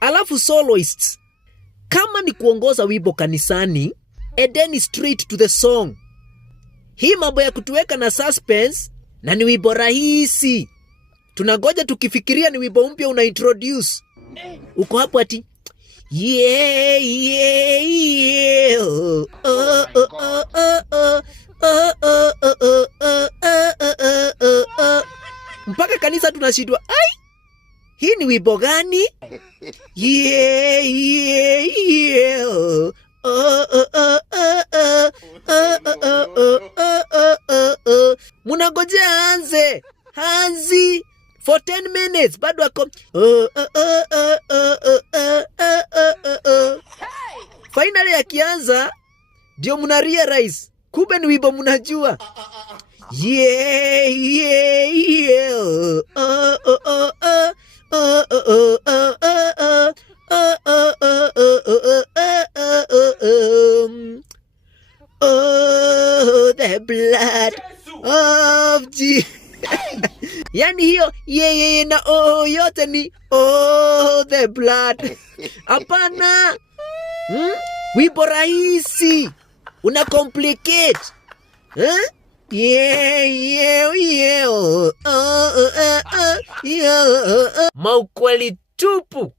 Alafu soloists, kama ni kuongoza wimbo kanisani, edeni straight to the song. Hii mambo ya kutuweka na suspense, na ni wimbo rahisi. Tunangoja tukifikiria ni wimbo mpya una introduce. Uko hapo ati yeah yeah yeah oh oh oh oh oh oh oh oh oh oh. Mpaka kanisa tunashindwa, ai, hii ni wimbo gani? Yeah yeah yeah oh oh oh oh oh oh oh oh oh. Munangojea anze Hanzi for 10 minutes bado ako finally akianza ndio muna realize kumbe ni wimbo mnajua. Yeah yeah yeah the blood of Jesus. Yani hiyo yeye na yote ni the blood. Hapana. Wimbo rahisi una complicate. Yeah yeah yeah maukweli tupu.